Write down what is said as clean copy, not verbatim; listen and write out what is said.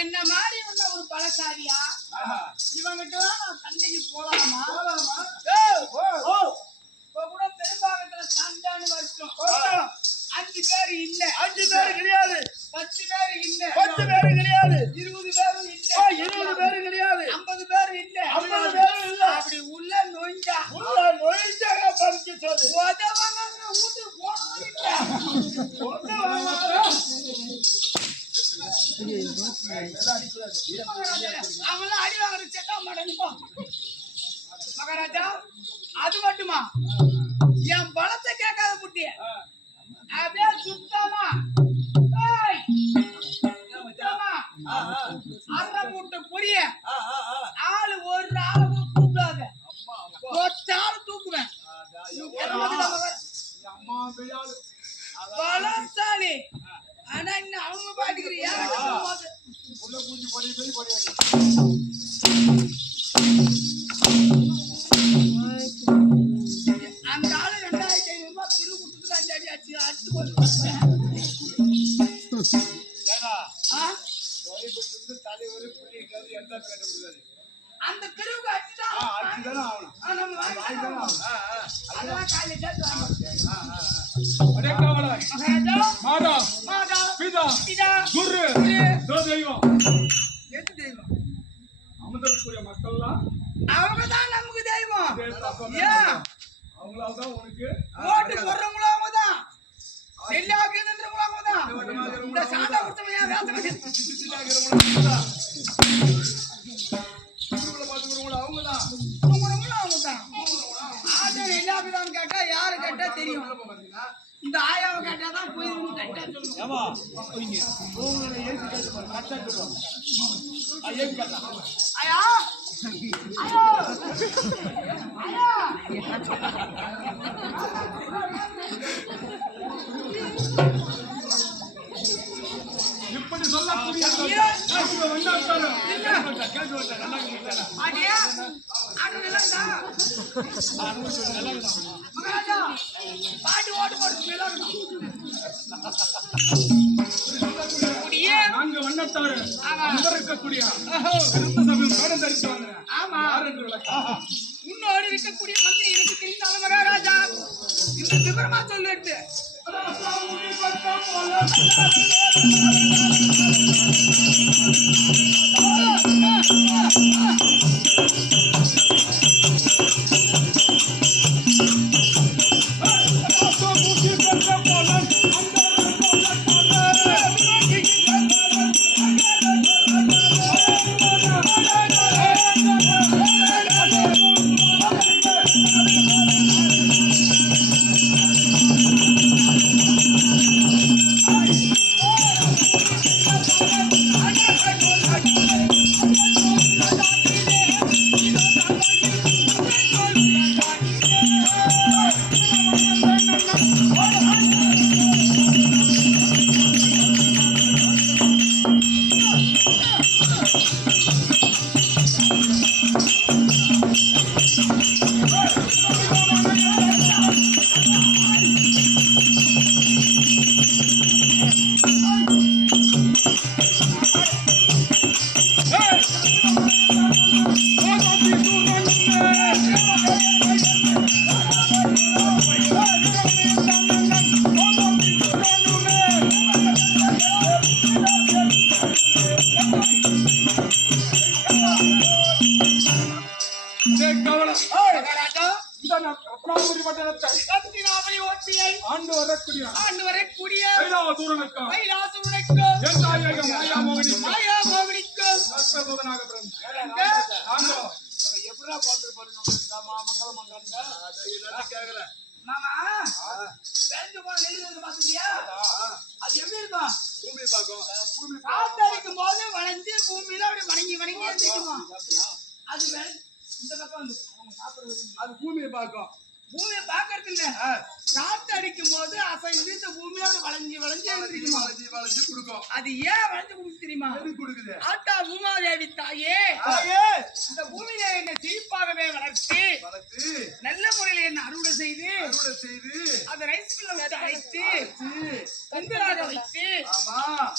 என்ன மாதிரி உள்ள ஒரு பலசாரியா இவங்கிட்ட நான் சண்டைக்கு போலாமா கூட பெரும்பாகத்துல சண்டைன்னு வருஷம் 5 பேர் இல்ல 5 பேர் கிடையாது 10 பேர் இல்ல 10 பேர் கிடையாது 20 பேரும் இல்ல 20 பேர் கிடையாது 50 பேர் இல்ல 50 பேர் இல்ல அப்படி உள்ள நோய்ஞ்சா பறிக்க சொல்லு உதவாங்க வீட்டு போனீங்க அவங்களாம் அடி வாங்குறது செட்டா மாட்டேன் மகாராஜா அது மட்டுமா என் பலத்தை கேட்காத புட்டிய அப்படியே சுத்தமா அரை மூட்டை புரிய ஆளு ஒரு ஆளு தூக்காத ஆள் தூக்குவேன் பலசாலி ஆனா இன்னும் அவங்க பாட்டுக்கிறியா அந்த ஆளு 2500 ரூபாய் பிரிவு கொடுத்துட்டு 5 அடி அடிச்சு அடிச்சு அந்த பிரிவுக்கு அடிச்சுதான் அதெல்லாம் காலையில சேர்த்து அவங்கதான் நமக்கு தெய்வம் ஓட்டு போடுறவங்களும் அவங்கதான் எல்லா கேந்திரங்களும் அவங்கதான் இந்த சாதா குடுத்தவன் அவங்கதான் ஆட்டம் எல்லாருதான் கேட்டா யாரு கேட்டா தெரியும் இந்த ஆயாவை கேட்டாதான் போய் கட்டா சொல்லுவோம் ஆயா இப்படி சொல்லக்கூடிய பாட்டு ஓட்டு போட்டு நான்கு வண்ணத்தாரு இருக்கக்கூடிய ஆமா இன்னொரு இருக்கக்கூடிய மந்திரி எனக்கு தெரிந்தாலும் மகாராஜா இந்த விவரமா சொல்லிட்டு ஜனத்தை கத்தினாபுரி ஓட்டியை ஆண்டு வரக்கூடிய ஆண்டு வரக்கூடிய கைலாசூரனுக்கும் கைலாசனுக்கும் என் தாயகம் மாயா மோகினிக்கும் மாயா மோகினிக்கும் சத்யபோதனாக பிறந்த நாங்கள் எப்படா பாத்து பாருங்க மக்கள் மங்காங்க மாமா தெரிஞ்சு போன நெல் பாத்துக்கியா அது எப்படி இருக்கும் பூமி பார்க்கும் பூமி காத்தடிக்கும் போது வளைஞ்சு பூமியில அப்படி வணங்கி வணங்கி எழுந்திக்குமா அது இந்த பக்கம் வந்து அது பூமியை பார்க்கும் பூமியை பாக்குறது இல்ல காத்து அடிக்கும் போது அசைந்து இந்த பூமியில அப்படி வளைஞ்சு வளைஞ்சு எழுந்திக்குமா வளைஞ்சி வளைஞ்சி கொடுக்கும் அது ஏன் வளைஞ்சு கொடுத்து தெரியுமா எது கொடுக்குது ஆத்தா பூமாதேவி தாயே இந்த பூமியில என்னை சிரிப்பாகவே வளர்த்து வளர்த்து நல்ல முறையில் என்ன அறுவடை செய்து அறுவடை செய்து அதை ரைஸ் மில்ல வச்சு அழைத்து வச்சு, பொங்கலாக வைத்து ஆமா